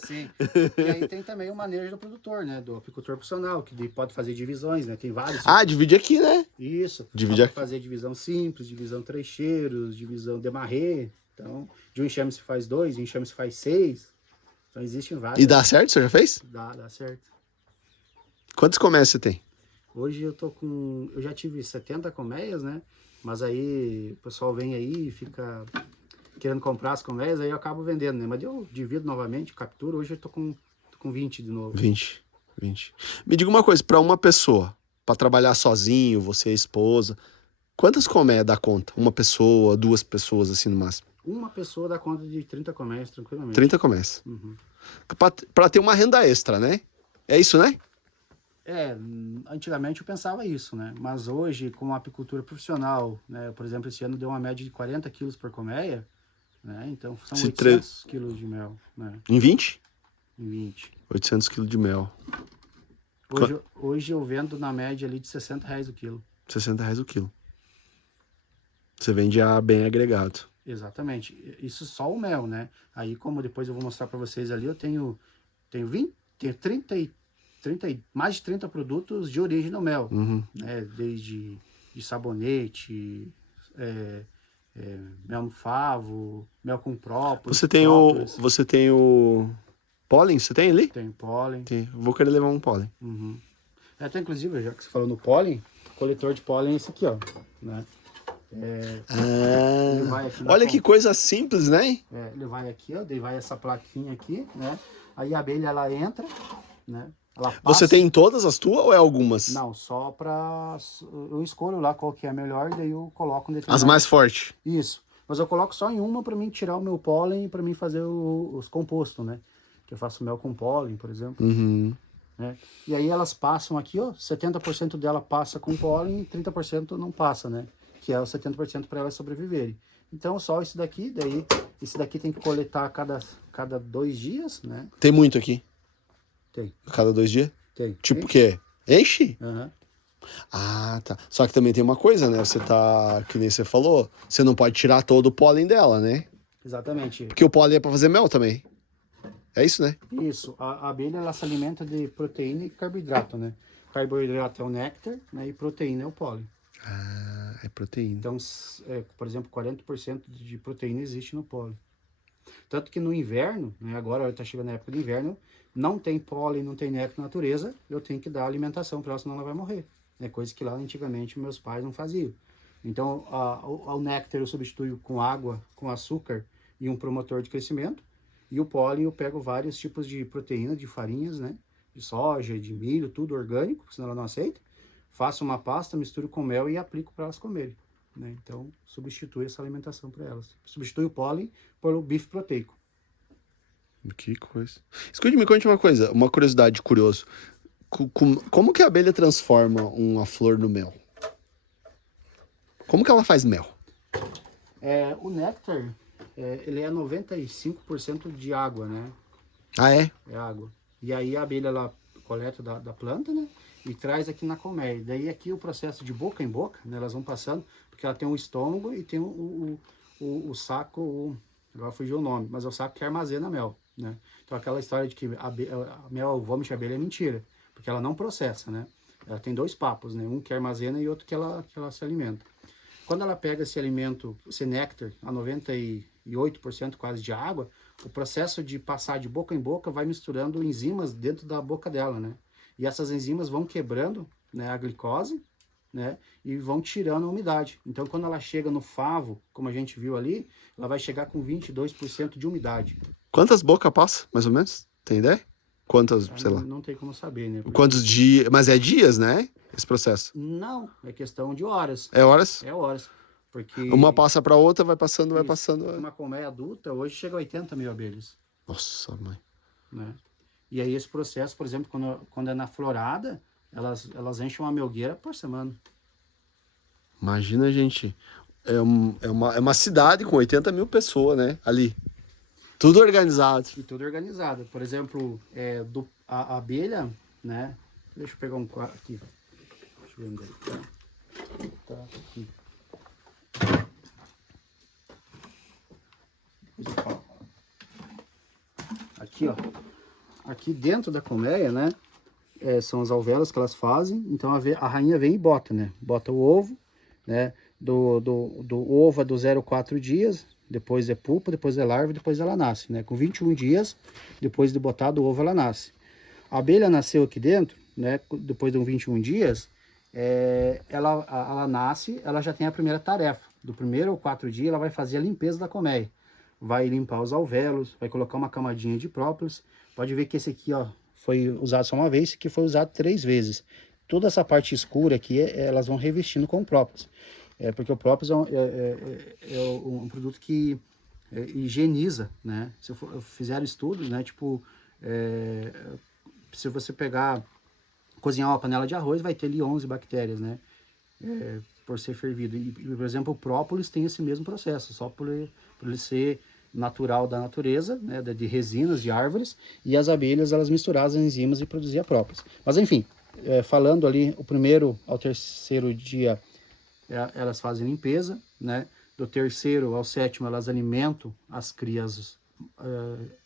Sim. E aí tem também o manejo do produtor, né? Do apicultor profissional, que pode fazer divisões, né? Tem vários. Divide aqui, né? Isso. Divide aqui. Fazer divisão simples, divisão trecheiros, divisão demarré. Então, de um enxame se faz 2, de um enxame se faz 6. Então, existem vários. E dá certo? Você já fez? Dá certo. Quantos colmeias você tem? Hoje eu tô com... Eu já tive 70 colmeias, né? Mas aí o pessoal vem aí e fica querendo comprar as colmeias, aí eu acabo vendendo, né? Mas eu divido novamente, capturo. Hoje eu tô com 20 de novo. 20. Me diga uma coisa, pra uma pessoa, pra trabalhar sozinho, você e a esposa, quantas colmeias dá conta? Uma pessoa, 2 pessoas, assim, no máximo? Uma pessoa dá conta de 30 colmeias tranquilamente. 30 colmeias. Uhum. Pra ter uma renda extra, né? É isso, né? Antigamente eu pensava isso, né? Mas hoje, com a apicultura profissional, né? Por exemplo, esse ano deu uma média de 40 quilos por colmeia, né? Então são 800 quilos de mel, né? Em 20? Em 20. 800 quilos de mel. Hoje eu vendo na média ali de R$60 o quilo. R$60 o quilo. Você vende bem agregado. Exatamente. Isso só o mel, né? Aí, como depois eu vou mostrar para vocês ali, eu tenho 30, mais de 30 produtos de origem do mel. Uhum. Né? Desde de sabonete, mel no favo, mel com própolis. Você tem o pólen? Você tem ali? Tem pólen. Tem. Vou querer levar um pólen. Uhum. Até inclusive, já que você falou no pólen, coletor de pólen é esse aqui, ó. Né? Ele vai aqui olha que coisa simples, né? Ele vai aqui, ó, daí vai essa plaquinha aqui, né? Aí a abelha, ela entra, né? Ela passa... Você tem em todas as tuas ou é algumas? Não, só pra... Eu escolho lá qual que é a melhor, daí eu coloco... As mais fortes? Isso. Mas eu coloco só em uma pra mim tirar o meu pólen e pra mim fazer os compostos, né? Que eu faço mel com pólen, por exemplo. Uhum. Né? E aí elas passam aqui, ó, 70% dela passa com pólen e 30% não passa, né? Que é os 70% para elas sobreviverem. Então, só esse daqui, daí, esse daqui tem que coletar a cada 2 dias, né? Tem muito aqui? Tem. A cada 2 dias? Tem. Tipo o quê? Enche? Uhum. Tá. Só que também tem uma coisa, né? Você tá, que nem você falou, você não pode tirar todo o pólen dela, né? Exatamente. Porque o pólen é pra fazer mel também. É isso, né? Isso. A abelha, ela se alimenta de proteína e carboidrato, né? Carboidrato é o néctar, né? E proteína é o pólen. É proteína. Então, por exemplo, 40% de proteína existe no pólen. Tanto que no inverno, né, agora está chegando a época do inverno, não tem pólen, não tem néctar na natureza, eu tenho que dar alimentação para ela, senão ela vai morrer. É coisa que lá antigamente meus pais não faziam. Então, o néctar eu substituo com água, com açúcar e um promotor de crescimento. E o pólen eu pego vários tipos de proteína, de farinhas, né? De soja, de milho, tudo orgânico, senão ela não aceita. Faço uma pasta, misturo com mel e aplico para elas comerem. Né? Então, substitui essa alimentação para elas. Substitui o pólen pelo bife proteico. Que coisa. Escute, me conte uma coisa, uma curiosidade, curioso. Como que a abelha transforma uma flor no mel? Como que ela faz mel? O néctar, ele é 95% de água, né? Ah, é? É água. E aí a abelha, ela coleta da planta, né? E traz aqui na colmeia. Daí aqui o processo de boca em boca, né? Elas vão passando, porque ela tem um estômago e tem o saco, agora fugiu o nome, mas é o saco que armazena mel, né? Então aquela história de que a mel, o vômito de abelha é mentira, porque ela não processa, né? Ela tem 2 papos, né? Um que armazena e outro que ela se alimenta. quando ela pega esse alimento, esse néctar, a 98% quase de água, o processo de passar de boca em boca vai misturando enzimas dentro da boca dela, né? E essas enzimas vão quebrando, né, a glicose, né, e vão tirando a umidade. Então, quando ela chega no favo, como a gente viu ali, ela vai chegar com 22% de umidade. Quantas bocas passa, mais ou menos? Tem ideia? Quantas, sei lá. Não tem como saber, né? Porque... Quantos dias? Mas é dias, né? Esse processo. Não, é questão de horas. É horas? É horas. Porque Uma passa para outra, vai passando, vai passando. uma colmeia adulta hoje chega a 80 mil abelhas. Nossa, mãe. Né? E aí esse processo, por exemplo, quando é na florada, elas enchem uma melgueira por semana. Imagina, gente. É uma cidade com 80 mil pessoas, né? Ali. Tudo organizado. E tudo organizado. Por exemplo, a abelha, né? Deixa eu pegar um quadro aqui. Deixa eu ver onde ele tá. Tá aqui. Aqui, ó. Aqui dentro da colmeia, né? São as alvéolas que elas fazem. Então a rainha vem e bota, né? Bota o ovo, né? Do ovo é do 0 a 4 dias. Depois é pupa, depois é larva, depois ela nasce, né? Com 21 dias, depois de botar do ovo, ela nasce. A abelha nasceu aqui dentro, né? Depois de uns 21 dias, ela nasce, ela já tem a primeira tarefa. Do 1º ao 4 dias, ela vai fazer a limpeza da colmeia. Vai limpar os alvéolos, vai colocar uma camadinha de própolis. Pode ver que esse aqui, ó, foi usado só uma vez, esse aqui foi usado 3 vezes. Toda essa parte escura aqui, elas vão revestindo com própolis. Porque o própolis é um produto que higieniza, né? Se fizer estudos, né? Tipo, se você pegar, cozinhar uma panela de arroz, vai ter ali 11 bactérias, né? Por ser fervido. E, por exemplo, o própolis tem esse mesmo processo, só por ele ser natural da natureza, né? De resinas de árvores, e as abelhas, elas misturaram as enzimas e produziam a própolis. Mas, enfim, falando ali, o 1º ao 3º dia, elas fazem limpeza, né? Do 3º ao 7º, elas alimentam as crias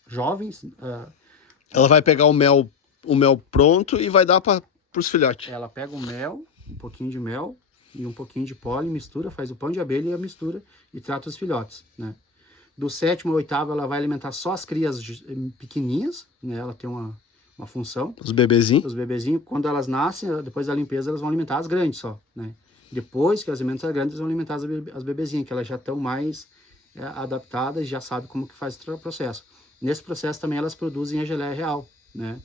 jovens. Ela vai pegar o mel pronto e vai dar para os filhotes. Ela pega o mel, um pouquinho de mel e um pouquinho de pólen, mistura, faz o pão de abelha e a mistura e trata os filhotes, né? Do 7º ao 8º, ela vai alimentar só as crias pequenininhas, né? Ela tem uma função. Os bebezinhos? Os bebezinhos, quando elas nascem, depois da limpeza, elas vão alimentar as grandes só, né? Depois que elas alimentam as grandes, eles vão alimentar as bebezinhas, que elas já estão mais adaptadas, já sabem como que faz o processo. Nesse processo também elas produzem a geleia real, né?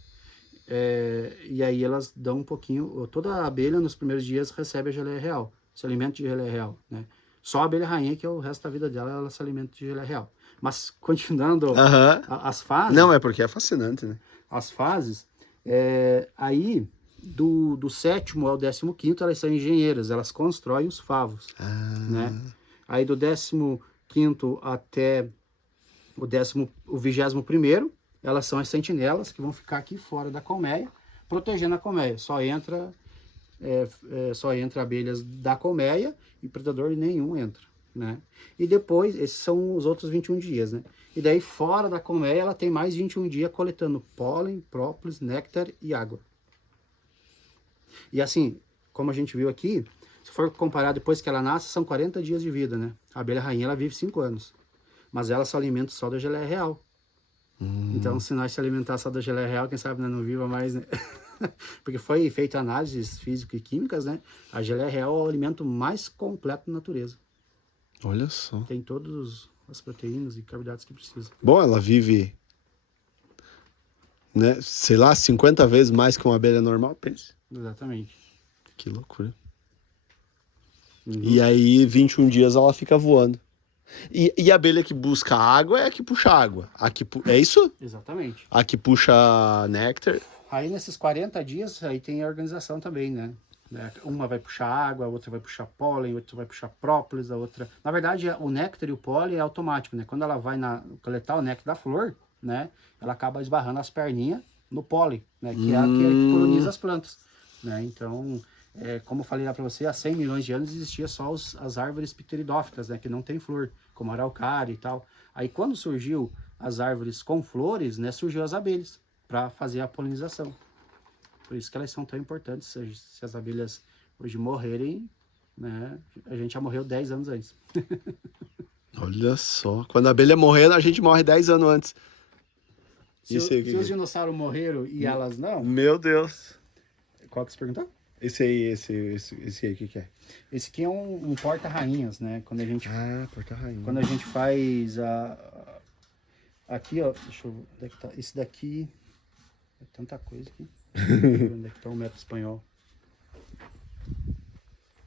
E aí elas dão um pouquinho, toda a abelha nos primeiros dias recebe a geleia real, se alimenta de geleia real, né? Só a abelha rainha, que é o resto da vida dela, ela se alimenta de geleia real. Mas continuando as fases... Não, é porque é fascinante, né? As fases, aí do 7º ao 15º, elas são engenheiras, elas constroem os favos, né? Aí do 15º até o 21º, elas são as sentinelas, que vão ficar aqui fora da colmeia, protegendo a colmeia. Só entra abelhas da colmeia e predador nenhum entra, né? E depois, esses são os outros 21 dias, né? E daí, fora da colmeia, ela tem mais 21 dias coletando pólen, própolis, néctar e água. E assim, como a gente viu aqui, se for comparar depois que ela nasce, são 40 dias de vida, né? A abelha rainha, ela vive 5 anos. Mas ela se alimenta só da geleia real. Então, se nós se alimentar só da geleia real, quem sabe nós não viva mais, né? Porque foi feita análises físico e químicas, né? A geleia real é o alimento mais completo da natureza. Olha só. Tem todas as proteínas e carboidratos que precisa. Bom, ela vive, né, sei lá, 50 vezes mais que uma abelha normal, pense. Exatamente. Que loucura. E aí, 21 dias ela fica voando. E a abelha que busca água é a que puxa água. É isso? Exatamente. A que puxa néctar. Aí nesses 40 dias, aí tem a organização também, né? Uma vai puxar água, a outra vai puxar pólen, a outra vai puxar própolis, a outra... Na verdade, o néctar e o pólen é automático, né? Quando ela vai coletar o néctar da flor, né? Ela acaba esbarrando as perninhas no pólen, né? Que é aquele que poliniza as plantas, né? Então, como eu falei lá para você, há 100 milhões de anos existia só as árvores pteridófitas, né? Que não tem flor, como araucária e tal. Aí quando surgiu as árvores com flores, né? Surgiu as abelhas para fazer a polinização. Por isso que elas são tão importantes. Se as abelhas hoje morrerem, né? A gente já morreu 10 anos antes. Olha só. Quando a abelha morrer, a gente morre 10 anos antes. Isso aí, Se os dinossauros morreram e elas não, Meu Deus. qual que você perguntou? Esse aí, o que é? Esse aqui é um porta-rainhas, né? Quando a gente, porta-rainha. quando a gente faz aqui, ó, deixa eu ver, onde é que tá? Esse daqui, é tanta coisa aqui. Deixa eu ver onde é que tá o método espanhol.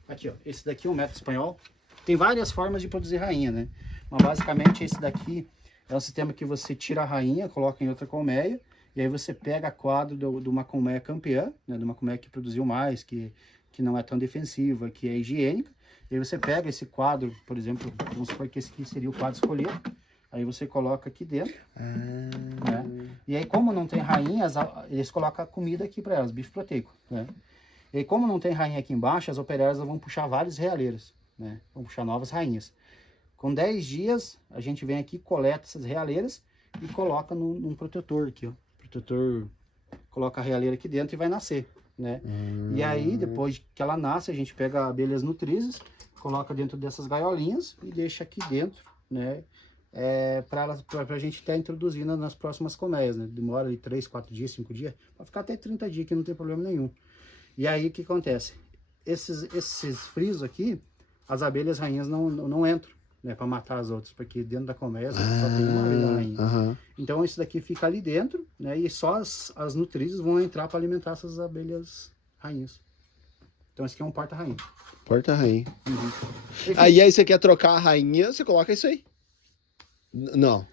Aqui, ó, esse daqui é o método espanhol. Tem várias formas de produzir rainha, né? Mas basicamente esse daqui é um sistema que você tira a rainha, coloca em outra colmeia, e aí você pega quadro de uma colmeia campeã, né, de uma colmeia que produziu mais, que não é tão defensiva, que é higiênica. E aí você pega esse quadro, por exemplo, vamos supor que esse aqui seria o quadro escolhido. Aí você coloca aqui dentro. Né? E aí, como não tem rainhas, eles colocam a comida aqui para elas, bife proteico. Né? E aí, como não tem rainha aqui embaixo, as operárias vão puxar várias realeiras. Né? Vão puxar novas rainhas. Com 10 dias, a gente vem aqui, coleta essas realeiras e coloca num protetor aqui, ó. Protetor coloca a realeira aqui dentro e vai nascer, né? E aí, depois que ela nasce, a gente pega abelhas nutrizes, coloca dentro dessas gaiolinhas e deixa aqui dentro, né? Para a gente estar introduzindo nas próximas colmeias, né? Demora ali 3, 4 dias, 5 dias, pode ficar até 30 dias, que não tem problema nenhum. E aí, o que acontece? Esses frisos aqui, as abelhas rainhas não entram, né, para matar as outras, porque dentro da colmeia só tem uma abelha rainha. Então isso daqui fica ali dentro, né, e só as nutrizes vão entrar para alimentar essas abelhas rainhas. Então esse aqui é um porta-rainha. Porta-rainha. Aí você quer trocar a rainha, você coloca isso aí. Não.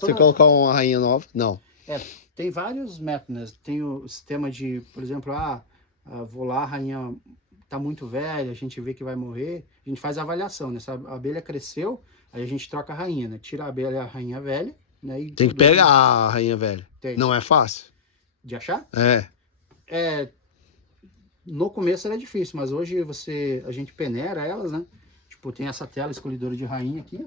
Você colocar uma rainha nova? Não. Tem vários métodos, né? Tem o sistema de, por exemplo, vou lá, a rainha tá muito velha, a gente vê que vai morrer, a gente faz a avaliação, né? Se a abelha cresceu, aí a gente troca a rainha, né? Tira a rainha velha, né? E tem que pegar a rainha velha. Tem. Não é fácil? De achar? No começo era difícil, mas hoje a gente peneira elas, né? Tipo, tem essa tela escolhedora de rainha aqui,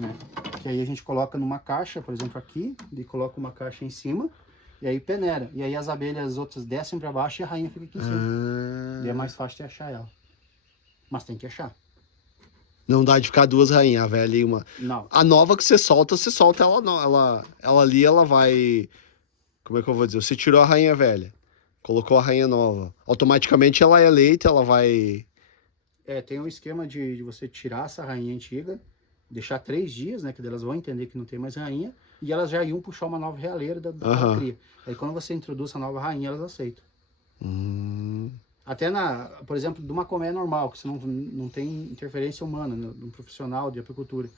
né? Que aí a gente coloca numa caixa, por exemplo, aqui, e coloca uma caixa em cima, e aí peneira. E aí as abelhas outras descem para baixo e a rainha fica aqui em cima. E é mais fácil de achar ela. Mas tem que achar. Não dá de ficar duas rainhas, a velha e uma. Não. A nova que você solta ela não. Ela ali, ela vai. Como é que eu vou dizer? Você tirou a rainha velha, colocou a rainha nova. Automaticamente ela é eleita, ela vai. Tem um esquema de você tirar essa rainha antiga, deixar 3 dias, né? Que elas vão entender que não tem mais rainha. E elas já iam puxar uma nova realeira da cria. Aí quando você introduz a nova rainha, elas aceitam. Até por exemplo, de uma colmeia normal, que você não tem interferência humana, de um profissional de apicultura.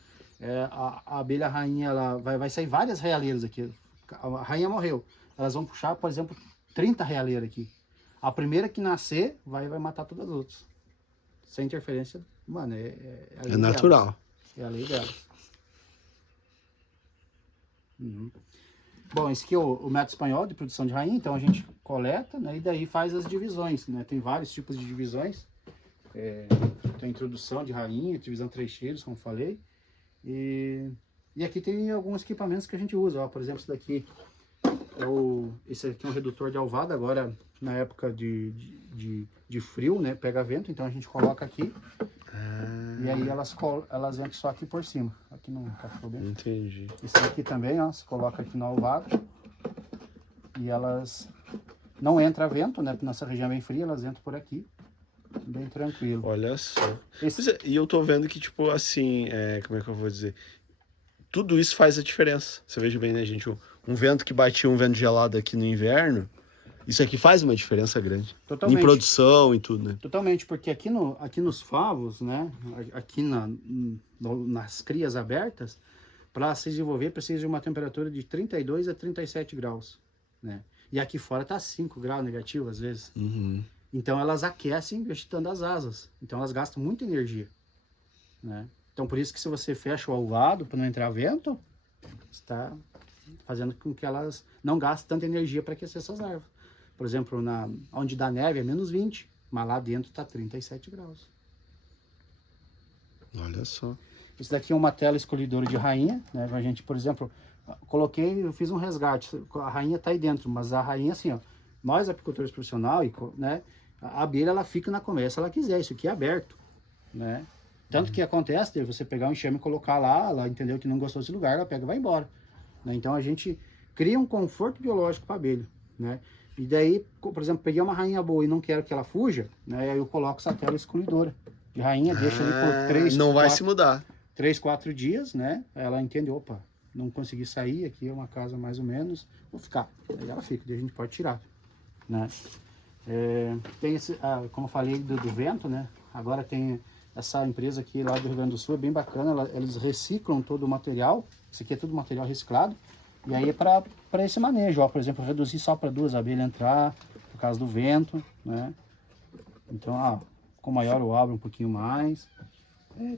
A abelha rainha, ela vai sair várias realeiras aqui. A rainha morreu. Elas vão puxar, por exemplo, 30 realeiras aqui. A primeira que nascer vai matar todas as outras. Sem interferência humana. É natural. É a lei delas. Bom, esse aqui é o método espanhol de produção de rainha, então a gente coleta, né, e daí faz as divisões, né? Tem vários tipos de divisões. Tem introdução de rainha, divisão 3 tiros, como falei. E aqui tem alguns equipamentos que a gente usa, ó, por exemplo, esse daqui esse aqui é um redutor de alvada, agora na época de frio, né, pega vento, então a gente coloca aqui. E aí elas entram só aqui por cima. Aqui não encaixou bem. Entendi. Esse aqui também, ó, se coloca aqui no alvado. E elas não entram vento, né? Porque nossa região é bem fria, elas entram por aqui. Bem tranquilo. Olha só. E eu tô vendo que, tipo, assim, como é que eu vou dizer? Tudo isso faz a diferença. Você veja bem, né, gente? Um vento que batia um vento gelado aqui no inverno, isso aqui faz uma diferença grande. Totalmente. Em produção e tudo, né? Totalmente, porque aqui nos favos, né? Aqui nas crias abertas, para se desenvolver precisa de uma temperatura de 32 a 37 graus, né? E aqui fora tá 5 graus negativo às vezes. Então elas aquecem agitando as asas. Então elas gastam muita energia, né? Então por isso que se você fecha o alvado para não entrar vento, está fazendo com que elas não gastem tanta energia para aquecer essas larvas. Por exemplo, onde dá neve é menos 20, mas lá dentro está 37 graus. Olha só. Isso daqui é uma tela escolhedora de rainha, né? A gente, por exemplo, eu fiz um resgate, a rainha está aí dentro, mas a rainha assim, ó, nós apicultores profissionais, né? A abelha, ela fica na colmeia se ela quiser, isso aqui é aberto, né? Tanto que acontece de você pegar um enxame e colocar lá, ela entendeu que não gostou desse lugar, ela pega e vai embora, né? Então a gente cria um conforto biológico para a abelha, né? E daí, por exemplo, peguei uma rainha boa e não quero que ela fuja, né? Aí eu coloco essa tela excluidora de rainha, deixa ali por 3, não vai 4, se mudar. 3, 4 dias, né? Aí ela entende, opa, não consegui sair, aqui é uma casa mais ou menos, vou ficar. Aí ela fica, daí a gente pode tirar, né? Tem esse, como eu falei do vento, né? Agora tem essa empresa aqui lá do Rio Grande do Sul, é bem bacana, eles reciclam todo o material, isso aqui é tudo material reciclado, e aí é para esse manejo, ó, por exemplo, reduzir só para 2 abelhas entrar, por causa do vento, né? Então, com maior eu abro um pouquinho mais.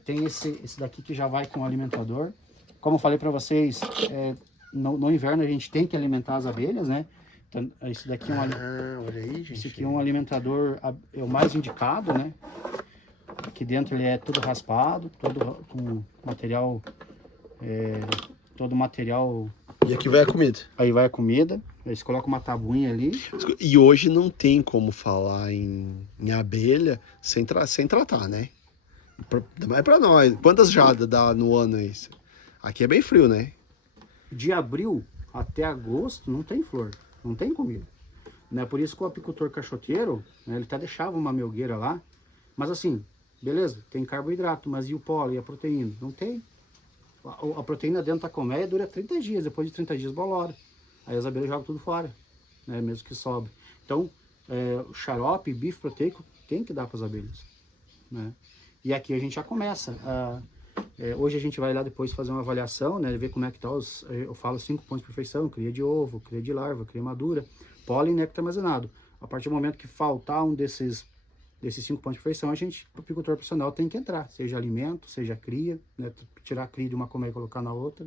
Tem esse daqui que já vai com alimentador. Como eu falei para vocês, no inverno a gente tem que alimentar as abelhas, né? Então, esse daqui olha aí, gente. Esse aqui é um alimentador, é o mais indicado, né? Aqui dentro ele é todo raspado, todo com material, todo material. E aqui vai a comida. Aí vai a comida, aí você coloca uma tabuinha ali. E hoje não tem como falar em abelha sem tratar, né? Mas pra nós, quantas jadas dá no ano isso? Aqui é bem frio, né? De abril até agosto não tem flor, não tem comida. Né? Por isso que o apicultor caixoteiro, né, ele até deixava uma melgueira lá, mas assim, beleza, tem carboidrato, mas e o pólen e a proteína? Não tem. A proteína dentro da colmeia dura 30 dias, depois de 30 dias bolora. Aí as abelhas jogam tudo fora, né, mesmo que sobe. Então, o xarope, bife proteico, tem que dar para as abelhas, né? E aqui a gente já começa. Hoje a gente vai lá depois fazer uma avaliação, né, ver como é que tá eu falo 5 pontos de perfeição, cria de ovo, cria de larva, cria madura, pólen e néctar armazenado. A partir do momento que faltar um desses 5 pontos de perfeição, o apicultor profissional tem que entrar, seja alimento, seja cria, né, tirar a cria de uma colmeia e colocar na outra.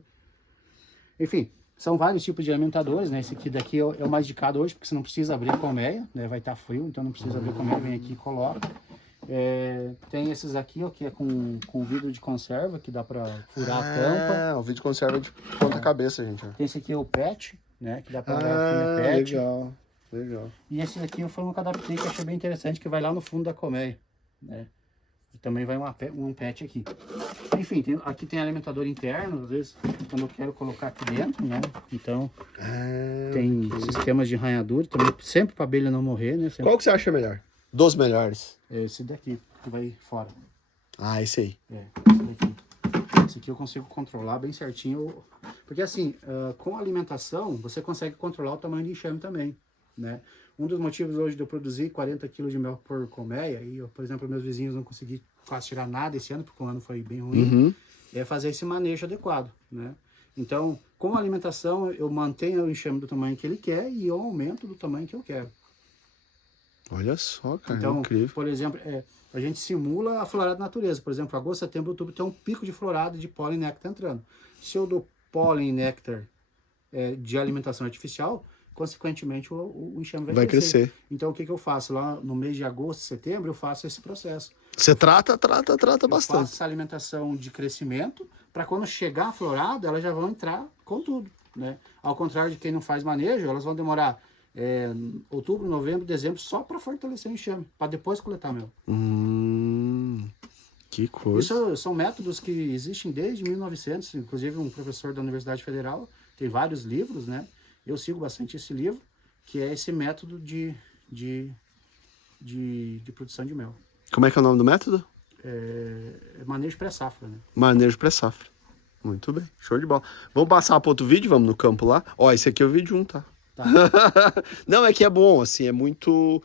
Enfim, são vários tipos de alimentadores, né? Esse aqui daqui é o mais indicado hoje, porque você não precisa abrir a colmeia, né? Vai estar frio, então não precisa abrir a colmeia, vem aqui e coloca. Tem esses aqui, ó, que é com vidro de conserva, que dá para furar a tampa. O vidro de conserva é de ponta cabeça, gente. Tem esse aqui, o PET, né? Que dá para garrafinha PET. Legal. E esse daqui foi um que eu adaptei, que eu achei bem interessante, que vai lá no fundo da colmeia, né? E também vai um PET aqui. Enfim, aqui tem alimentador interno, às vezes, quando eu quero colocar aqui dentro, né? Então, tem sistemas de ranhadura, também, sempre para a abelha não morrer, né? Sempre. Qual que você acha melhor? Dos melhores? Esse daqui, que vai fora. Esse aí. Esse daqui. Esse aqui eu consigo controlar bem certinho. Porque assim, com a alimentação, você consegue controlar o tamanho de enxame também, né? Um dos motivos hoje de eu produzir 40 kg de mel por colmeia, e eu, por exemplo, meus vizinhos não consegui quase tirar nada esse ano, porque o ano foi bem ruim, é fazer esse manejo adequado, né? Então, com a alimentação, eu mantenho o enxame do tamanho que ele quer e eu aumento do tamanho que eu quero. Olha só, cara, então, incrível. Por exemplo, a gente simula a florada da natureza. Por exemplo, agosto, setembro, outubro tem um pico de florada de pólen e néctar entrando. Se eu dou pólen e néctar de alimentação artificial, consequentemente o enxame vai crescer. Então o que eu faço? Lá no mês de agosto, setembro, eu faço esse processo. Você trata bastante. Eu faço essa alimentação de crescimento, para quando chegar a florada, elas já vão entrar com tudo, né? Ao contrário de quem não faz manejo, elas vão demorar outubro, novembro, dezembro, só para fortalecer o enxame, para depois coletar mel. Que coisa. Isso são métodos que existem desde 1900, inclusive um professor da Universidade Federal tem vários livros, né? Eu sigo bastante esse livro, que é esse método de produção de mel. Como é que é o nome do método? Manejo pré-safra, né? Manejo pré-safra. Muito bem, show de bola. Vamos passar para outro vídeo, vamos no campo lá. Ó, esse aqui é o vídeo 1, tá? Não, é que é bom, assim, é muito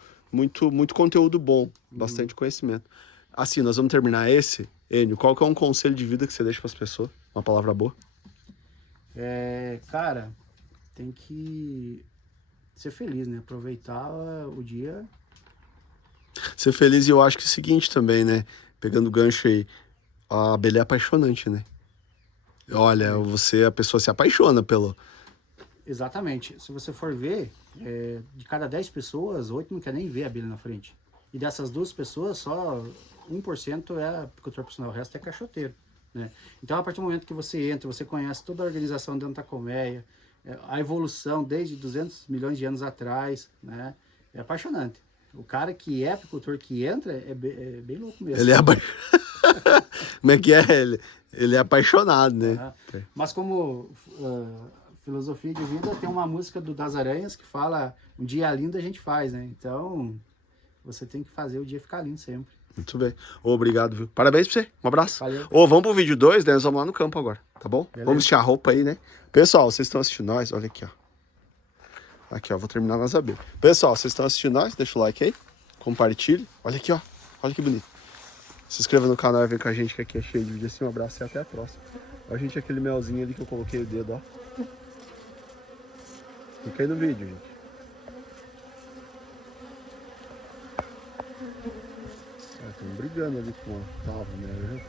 conteúdo bom, bastante conhecimento. Assim, nós vamos terminar esse. Enio, qual que é um conselho de vida que você deixa para as pessoas? Uma palavra boa? Cara, tem que ser feliz, né? Aproveitar o dia. Ser feliz, e eu acho que é o seguinte também, né? Pegando o gancho aí, a abelha é apaixonante, né? Olha, a pessoa se apaixona pelo... Exatamente. Se você for ver, de cada 10 pessoas, 8 não quer nem ver a abelha na frente. E dessas 2 pessoas, só 1% é apicultor profissional, o resto é caixoteiro, né? Então, a partir do momento que você entra, você conhece toda a organização dentro da colmeia, a evolução desde 200 milhões de anos atrás, né? É apaixonante. O cara que é apicultor que entra é bem louco mesmo. Ele é como é que é? Ele é apaixonado, né? Mas como filosofia de vida, tem uma música do Das Aranhas que fala um dia lindo a gente faz, né? Então, você tem que fazer o dia ficar lindo sempre. Muito bem. Obrigado, viu? Parabéns pra você. Um abraço. Valeu. Vamos pro vídeo 2, né? Nós vamos lá no campo agora, tá bom? Beleza. Vamos vestir a roupa aí, né? Pessoal, vocês estão assistindo nós? Olha aqui, ó. Aqui, ó. Vou terminar nas abelhas. Pessoal, vocês estão assistindo nós? Deixa o like aí. Compartilhe. Olha aqui, ó. Olha que bonito. Se inscreva no canal e vem com a gente que aqui é cheio de vídeo assim. Um abraço e até a próxima. Olha, gente, aquele melzinho ali que eu coloquei o dedo, ó. Fica aí no vídeo, gente. Estão brigando ali com a Otávio, né?